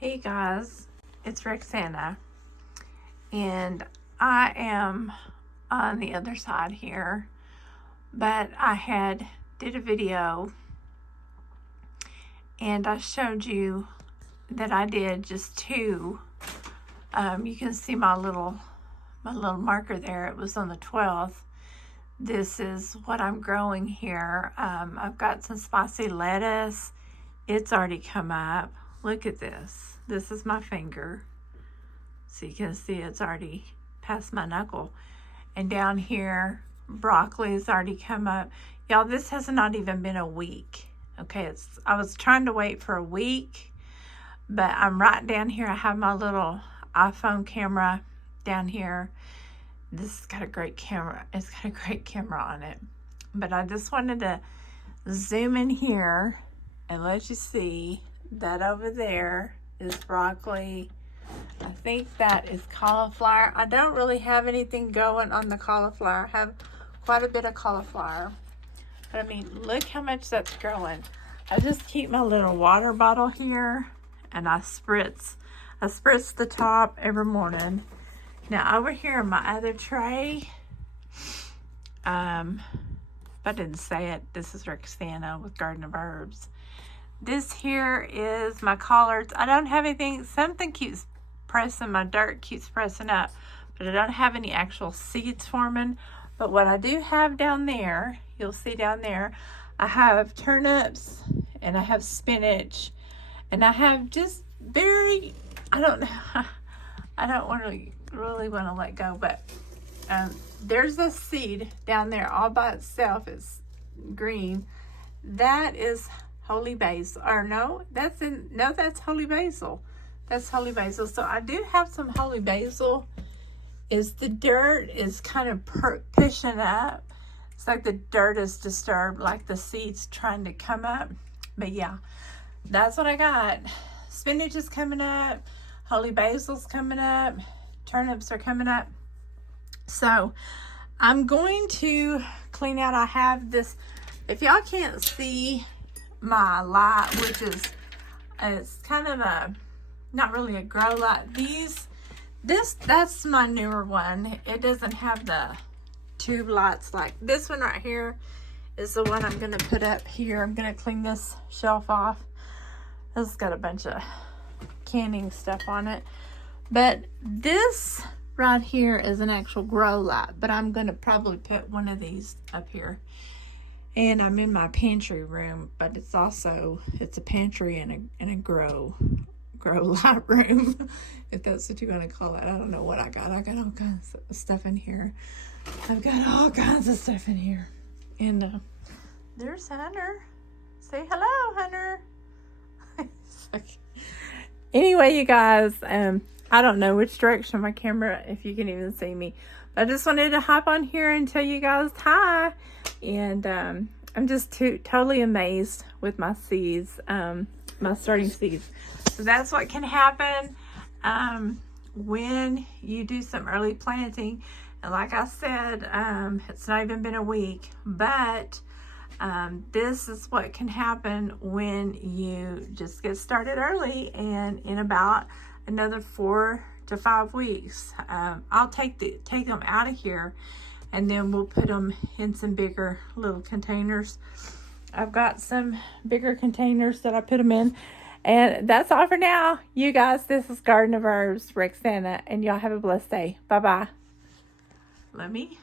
Hey guys, it's Roxana, and I am on the other side here, but I did a video and I showed you that I did just two. You can see my little marker there. It was on the 12th. This is what I'm growing here. I've got some spicy lettuce. It's already come up. Look at this. This is my finger. So you can see it's already past my knuckle. And down here, broccoli has already come up. Y'all, this has not even been a week. Okay, I was trying to wait for a week, but I'm right down here. I have my little iPhone camera down here. This has got a great camera. It's got a great camera on it. But I just wanted to zoom in here and let you see that over there is broccoli. I think that is cauliflower. I don't really have anything going on the cauliflower. I have quite a bit of cauliflower. But I mean, look how much that's growing. I just keep my little water bottle here and I spritz the top every morning. Now over here in my other tray, if I didn't say it, this is Roxana with Garden of Herbs. This here is my collards. I don't have anything. Something keeps pressing, my dirt keeps pressing up, but I don't have any actual seeds forming. But what I do have down there, you'll see down there, I have turnips and I have spinach and I have just I don't really want to let go, but there's a seed down there all by itself. It's green. That is holy basil, or that's holy basil. That's holy basil. So I do have some holy basil. The dirt is kind of pushing up. It's like the dirt is disturbed, like the seeds trying to come up. But yeah, that's what I got. Spinach is coming up. Holy basil's coming up. Turnips are coming up. So I'm going to clean out. I have this, if y'all can't see my light, which is, it's kind of not really a grow light. That's my newer one. It doesn't have the tube lights like this one right here is the one I'm going to put up here. I'm going to clean this shelf off. This has got a bunch of canning stuff on it. But this right here is an actual grow light, but I'm going to probably put one of these up here. And I'm in my pantry room, but it's a pantry and a grow light room, if that's what you want to call it. I don't know what I got. I got all kinds of stuff in here. I've got all kinds of stuff in here. And there's Hunter. Say hello, Hunter. Anyway, you guys, I don't know which direction my camera, if you can even see me. But I just wanted to hop on here and tell you guys hi. And I'm just totally amazed with my seeds, my starting seeds. So that's what can happen when you do some early planting. And like I said, it's not even been a week, but this is what can happen when you just get started early. And in about another 4 to 5 weeks, I'll take them out of here, and then we'll put them in some bigger little containers. I've got some bigger containers that I put them in. And that's all for now. You guys, this is Garden of Herbs, Roxana, and y'all have a blessed day. Bye-bye. Let me